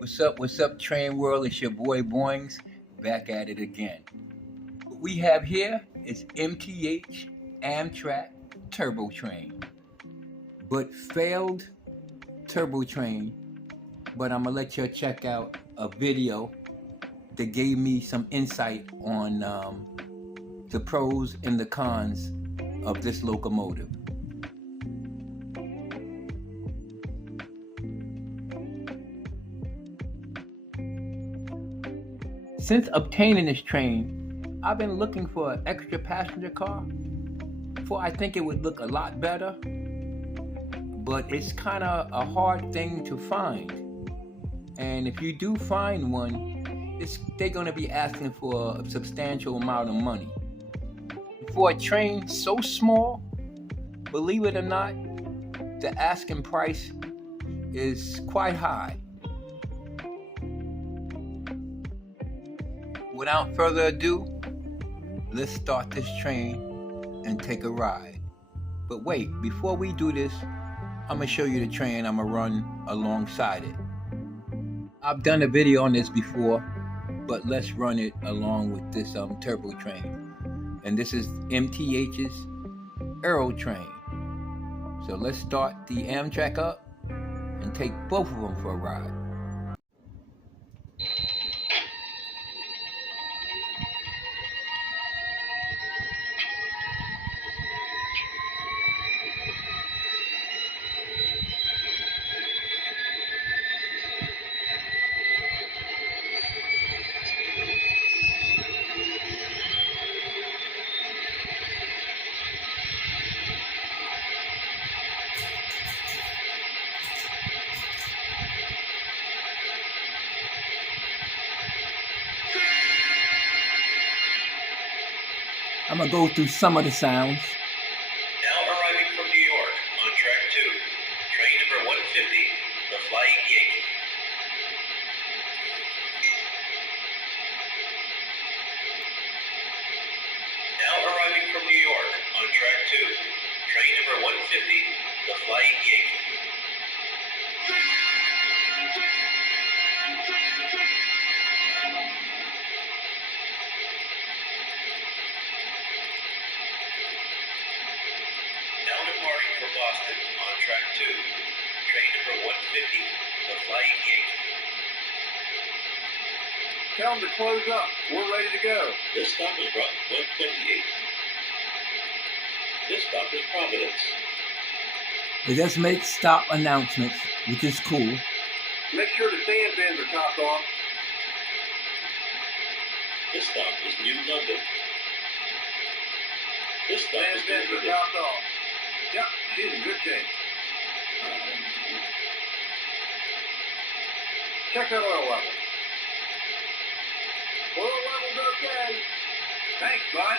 What's up, train world? It's your boy Boings, back at it again. What we have here is MTH Amtrak Turbo Train, but failed Turbo Train. But I'm gonna let you check out a video that gave me some insight on the pros and the cons of this locomotive. Since obtaining this train, I've been looking for an extra passenger car, for I think it would look a lot better, but it's kind of a hard thing to find. And if you do find one, they're going to be asking for a substantial amount of money. For a train so small, believe it or not, the asking price is quite high. Without further ado, let's start this train and take a ride. But wait, before we do this, I'm gonna show you the train I'm gonna run alongside it. I've done a video on this before, but let's run it along with this turbo train. And this is MTH's Aero train. So let's start the Amtrak up and take both of them for a ride. I'm gonna go through some of the sounds. Now arriving from New York on track 2, train number 150, the Flying Yankee. Now arriving from New York on track 2, train number 150, the Flying Yankee. Now departing for Boston on track 2, train number 150, the Flying Yankee. Tell them to close up. We're ready to go. This stop is Route 128. This stop is Providence. It does make stop announcements, which is cool. Make sure the sand bins are topped off. This stop is New London. This stop Sand is bins are New topped off. Yep, she's in good shape. Check that oil level. Oil level's okay. Thanks, bud.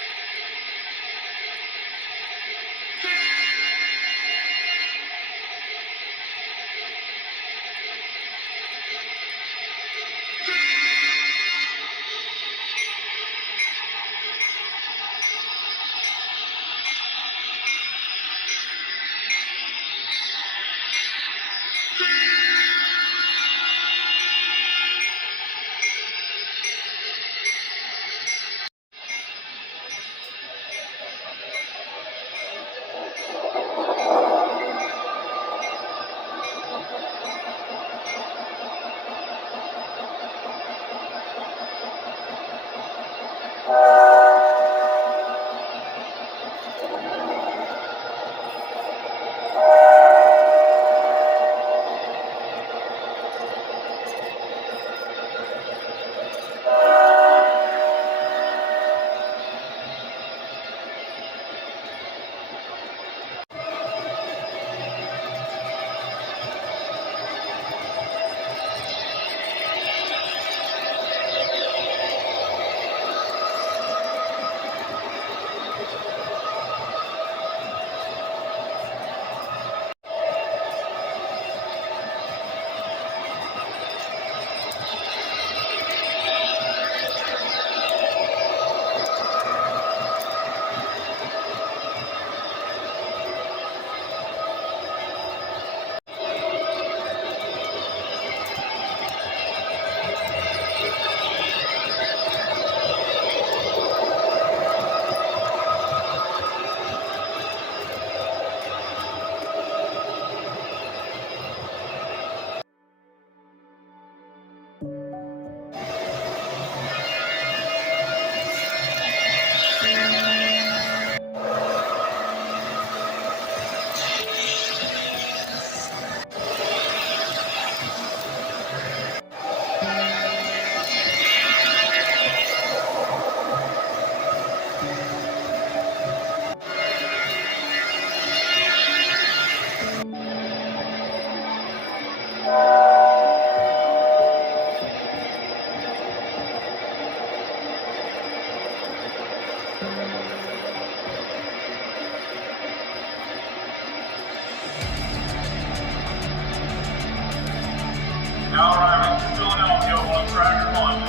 Now arriving to Philadelphia on track 1,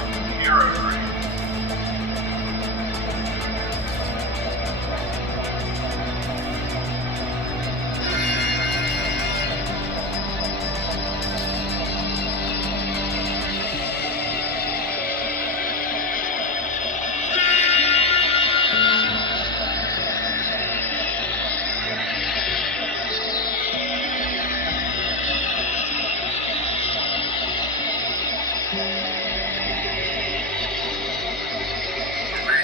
Aero 3. Ready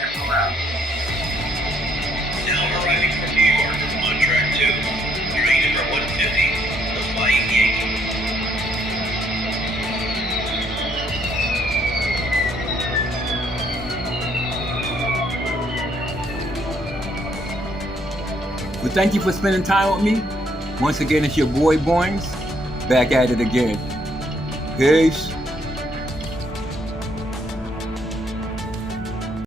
to pull out. Now arriving from New York on track 2, train number 150, the Flying Yankee. Well, thank you for spending time with me. Once again, it's your boy Boings, back at it again. Peace.